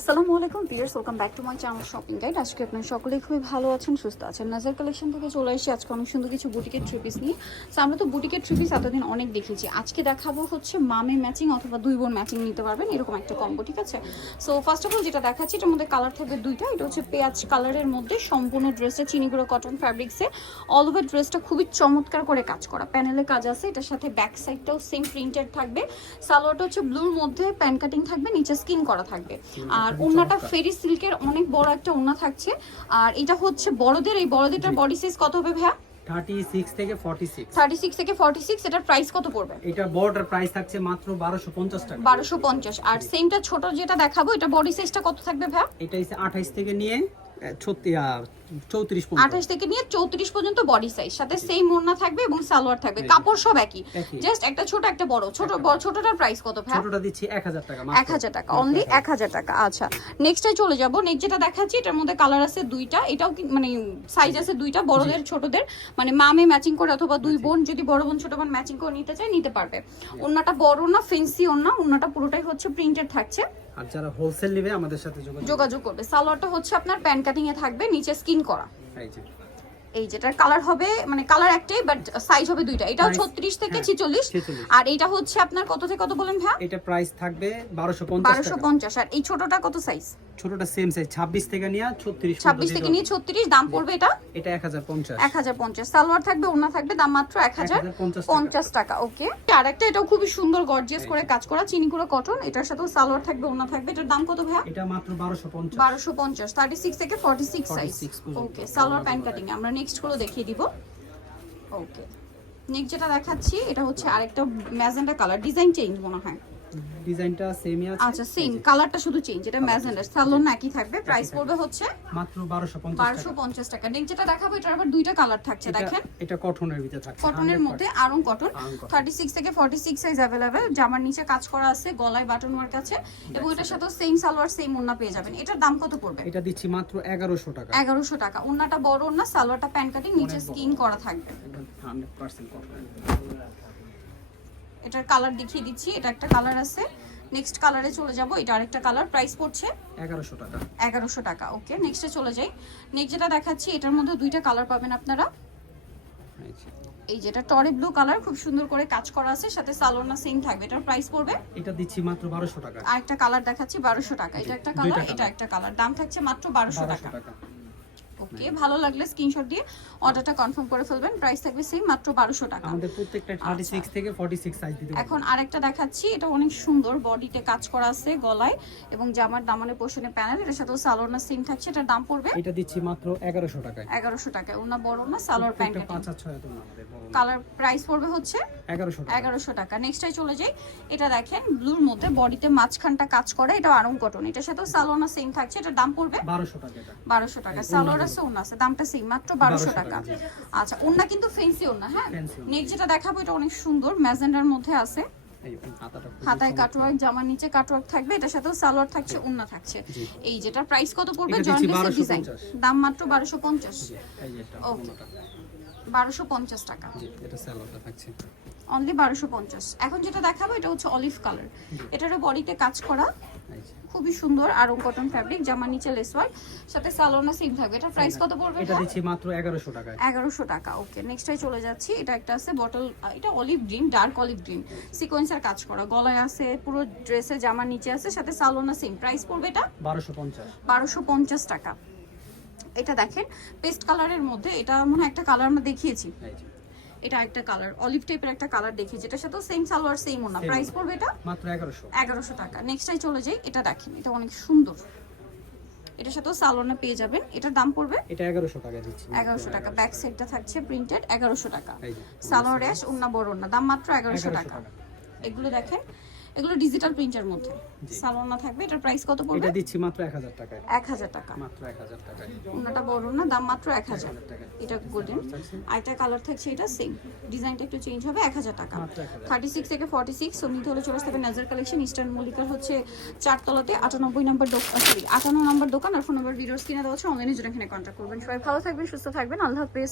আসসালামু আলাইকুম peers welcome back to my channel shopping guide আজকে আপনার সকলেই খুবই ভালো আছেন সুস্থ আছেন। নাজার কালেকশন থেকে চলে এসেছি। আজকে অনেক সুন্দর কিছু বুটিকের থ্রি পিস নিয়ে। So, আমরা তো বুটিকের থ্রি পিস এতদিন অনেক দেখেছি। আজকে দেখাবো হচ্ছে মামে ম্যাচিং অথবা দুই বোন ম্যাচিং নিতে পারবেন এরকম একটা কম্বো ঠিক আছে? সো ফার্স্ট অফ অল যেটা দেখাচ্ছি এটার মধ্যে কালার থাকবে দুইটা। এটা হচ্ছে পেঁয়াজ কালারের মধ্যে সম্পূর্ণ ড্রেসটা চিনিগুড়ো কটন ফ্যাব্রিক্সে অল ওভার ড্রেসটা খুবই চমৎকার করে কাজ করা। প্যানেলে কাজ আছে। এটার সাথে ব্যাক সাইডটাও সেম প্রিন্টেড থাকবে। সালোয়ারটা হচ্ছে ব্লুর মধ্যে প্যান কাটিং থাকবে নিচে স্কিন করা থাকবে। আর ওড়নাটা ফেরি সিল্কের অনেক বড় একটা ওনা থাকছে। আর এটা হচ্ছে বড়দের এই বড়দেরটার বডি সাইজ কত হবে ভাইয়া? থার্টি সিক্স থেকে ফর্টি সিক্স থার্টি সিক্স থেকে ফর্টি সিক্স এটার প্রাইস কত পড়বে? এটা বড়টার প্রাইস থাকছে মাত্র বারোশো পঞ্চাশ টাকা। বারোশো পঞ্চাশ। আর সেমটা ছোট যেটা দেখাবো এটা বডি সাইজটা কত থাকবে ভাইয়া? এটা হচ্ছে আঠাইশ থেকে নিয়ে ছত্রিশ চৌত্রিশ পর্যন্ত আঠাশ থেকে নিয়ে চৌত্রিশ পর্যন্ত বডি সাইজ সাথে সেম ওড়না থাকবে এবং সালোয়ার থাকবে। কাপড় সব একই। জাস্ট একটা ছোট একটা বড়। ছোট ছোটটার প্রাইস কত ভাইয়া? ছোটটা দিচ্ছি এক হাজার টাকা এক হাজার টাকা অনলি এক হাজার টাকা। আচ্ছা নেক্সটে চলে যাব। নেক্সট যেটা দেখাচ্ছি এটার মধ্যে কালার আছে দুইটা। এটাও মানে সাইজ আছে দুইটা বড়দের ছোটদের। মানে মামে ম্যাচিং করে অথবা দুই বোন যদি বড় বোন ছোট বোন ম্যাচিং করে নিতে চায় নিতে পারবে। ওন্নাটা বড় না ফেন্সি ওন্না ওন্নাটা পুরোটাই হচ্ছে প্রিন্টেড থাকছে। আর যারা হোলসেল নেবে আমাদের সাথে যোগাযোগ যোগাযোগ করবে। সালোয়ারটা হচ্ছে আপনার প্যান কাটিং এ থাকবে নিচে স্কিন করা। এই যেটার কালার হবে মানে কালার একটাই বাট সাইজ হবে দুইটা। এটাও Price- ছত্রিশ থেকে হ্যাঁ, ছিচল্লিশ। 46 আর এটা হচ্ছে আপনার কত থেকে কত বলেন এটা প্রাইস থাকবে বারোশো পঞ্চাশ বারোশো টাকা পঞ্চাশ। আর এই ছোটটা কত সাইজ ছোটটা সেম সাইজ ছাব্বিশ থেকে নিয়ে ছত্রিশ ছাব্বিশ থেকে নিয়ে ছত্রিশ দাম পড়বে এটা? এটা এক হাজার পঞ্চাশ। এক হাজার পঞ্চাশ। সালোয়ার থাকবে ওনা থাকবে দাম মাত্র এক হাজার 1050 টাকা। ওকে আর একটা এটাও খুবই সুন্দর গর্জিয়াস করে কাজ করা চিনিগুলো কটন এটার সাথেও সালোয়ার থাকবে ওনা থাকবে। এটার দাম কত ভাইয়া? এটা মাত্র বারোশো পঞ্চাশ। বারোশো পঞ্চাশ। থার্টি সিক্স থেকে forty six size 46 okay salwar pant cutting আমরা নেক্সটগুলো দেখিয়ে দিব। ওকে নেক্সট যেটা দেখাচ্ছি, এটা হচ্ছে আরেকটা ম্যাজেন্ডা কালার। ডিজাইন চেঞ্জ মনে হয়। ডিজাইনটা সেমই আছে। আচ্ছা সেম কালারটা শুধু চেঞ্জ এটা ম্যাজেন্ডা সালোন একই থাকবে প্রাইস পড়বে হচ্ছে মাত্র বারোশো পঞ্চাশ বারোশো পঞ্চাশ টাকা। নেক্সট যেটা দেখাবো এটার আবার দুইটা কালার থাকছে দেখেন। এটা কটনের ভিতরে থাকছে কটনের 100% মধ্যে আরং কটন আড়ং cotton। থার্টি সিক্স থেকে ফর্টি সিক্স সাইজ অ্যাভেলেবেল জামার নিচে কাজ করা আছে গলায় বাটন ওয়ার্ক আছে। এবং এটার সাথে সেম সালোয়ার সেম ওন্না পেয়ে যাবেন। এটার দাম কত পড়বে? এটা দিচ্ছি মাত্র এগারোশো টাকা। এগারোশো টাকা। ওন্নাটা বড় ওন্না সালোয়ারটা প্যান্ট কাটিং নিচে স্কিন করা থাকবে। হান্ড্রেড পার্সেন্ট কটন এটার কালার দেখিয়ে দিচ্ছি এটা একটা কালার আছে। নেক্সট কালারে চলে যাব এটা আরেকটা কালার প্রাইস পড়ছে এগারোশো টাকা। এগারোশো টাকা ওকে নেক্সটে চলে যাই। নেক্সট যেটা দেখাচ্ছি এটার মধ্যে দুইটা কালার পাবেন আপনারা। এই যেটা টরে ব্লু কালার খুব সুন্দর করে কাজ করা আছে সাথে সালোয়ারনা সেম থাকবে এটার প্রাইস পড়বে। এটা দিচ্ছি মাত্র বারোশো টাকা। আরেকটা কালার দেখাচ্ছি বারোশো টাকা এটা একটা কালার এটা একটা কালার দাম থাকছে মাত্র বারোশো বারোশো টাকা। টাকা। ওকে ভালো লাগলে স্ক্রিনশট দিয়ে অর্ডারটা কনফার্ম করে ফেলবেন। প্রাইস থাকবে সেম মাত্র বারোশো টাকা। আমাদের প্রত্যেকটা থার্টি সিক্স থেকে ফর্টি সিক্স সাইজ দিতে এখন আরেকটা দেখাচ্ছি এটা অনেক সুন্দর বডিতে কাজ করা আছে গলায় এবং জামার দামানের পোষণে প্যানেল এটার সাথেও সালোয়ার সেম থাকছে এটার দাম পড়বে এটা দিচ্ছি মাত্র এগারোশো টাকায়। এগারোশো টাকা ওনা বড় না সালোয়ার প্যান্ট প্রত্যেকটা পাঁচ আর ছয় হাতের না আমাদের কালার প্রাইস পড়বে হচ্ছে এগারোশো টাকা। এগারোশো টাকা। নেক্সটটাই চলে যাই। এটা দেখেন ব্লুর মধ্যে বডিতে মাঝখানটা কাজ করে এটা আরং কটন এটার সাথেও সালোয়ার সিম থাকছে এটার দাম পড়বে বারোশো টাকা এটা। বারোশো টাকা। সালোয়ার আছে ওনা আছে দামটা সেম মাত্র বারোশো 1200 টাকা। আচ্ছা ওনা কিন্তু ফেন্সি ওনা হ্যাঁ। নেক্সট যেটা দেখাবো এটা অনেক সুন্দর ম্যাজেন্ডার মধ্যে আছে। হাতায় কাটওয়ার্ক জামার নিচে কাটওয়ার্ক থাকবে এটার সাথেও সালোয়ার থাকছে ওন্না থাকছে। এই যেটা প্রাইস কত পড়বে? জয়েন্ট ডিজাইন দাম মাত্র বারোশো পঞ্চাশ. অন্যটা। বারোশো পঞ্চাশ টাকা। জি, এটা স্যালোয়ারটা থাকছে। অনলি বারোশো পঞ্চাশ। এখন যেটা দেখাবো এটা হচ্ছে অলিভ কালার এটারও বডিতে কাজ করা। খুবই সুন্দর আরং কটন ফ্যাব্রিক জামার নিচে লেস ওয়ার্ক সাথে সালোনা সিম থাকবে। এটা প্রাইস কত পড়বে এটা দিচ্ছি মাত্র এগারোশো টাকা এগারোশো টাকা ওকে নেক্সটে চলে যাচ্ছি। এটা একটা আছে বটল এটা olive green dark olive green সিকোয়েন্সের কাজ করা। গলায় আছে পুরো ড্রেসে জামার নিচে আছে সাথে সালোনা সিম প্রাইস পড়বে এটা? বারোশো পঞ্চাশ। বারোশো পঞ্চাশ টাকা। এটা দেখেন পেস্ট কালারের মধ্যে এটা মনে হয় একটা কালার আমরা দেখিয়েছি। এটা একটা কালার অলিভ টাইপের একটা কালার দেখি যেটা সাথে সেম সালোয়ার সেম ওনা প্রাইস পড়বে এটা মাত্র 1100 1100 টাকা। নেক্সটাই চলে যাই এটা দেখেন এটা অনেক সুন্দর। এটা সাথেও সালোয়ারে পেয়ে যাবেন এটার দাম পড়বে এটা 1100 টাকা দিচ্ছি। 1100 টাকা। ব্যাক সাইডটা থাকছে প্রিন্টেড 1100 টাকা। সালোয়ার অ্যাশ ওনা বড় ওনা দাম মাত্র এগারোশো 1100 টাকা। টাকা। এগুলো দেখেন এগুলো ডিজিটাল প্রিন্টের মধ্যে। সালোয়ার না থাকবে এটার প্রাইস কত পড়বে? এটা দিচ্ছি মাত্র এক হাজার টাকায়। এক হাজার টাকা। মাত্র এক হাজার টাকায়। অন্যটা বড় না দাম মাত্র এক হাজার। টাকা। এটা গোল্ডেন আরেকটা কালার থাকছে এটা সেম ডিজাইনটা একটু চেঞ্জ হবে এক হাজার টাকা। মাত্র 1000 থার্টি সিক্স থেকে ফর্টি সিক্স সমিত হলে চলে আসতে হবে নাজার কালেকশন ইস্টার্ন মল্লিকার হচ্ছে চারতলাতে আটানব্বই নম্বর দোকান সরি আটান্ন নম্বর দোকান আর ফোন নম্বর ভিডিওস কিনে দেওয়া হচ্ছে অনলাইনে জন্য এখানে কন্ট্যাক্ট করবেন। সবাই ভালো থাকবেন সুস্থ থাকবেন আল্লাহ হাফেজ।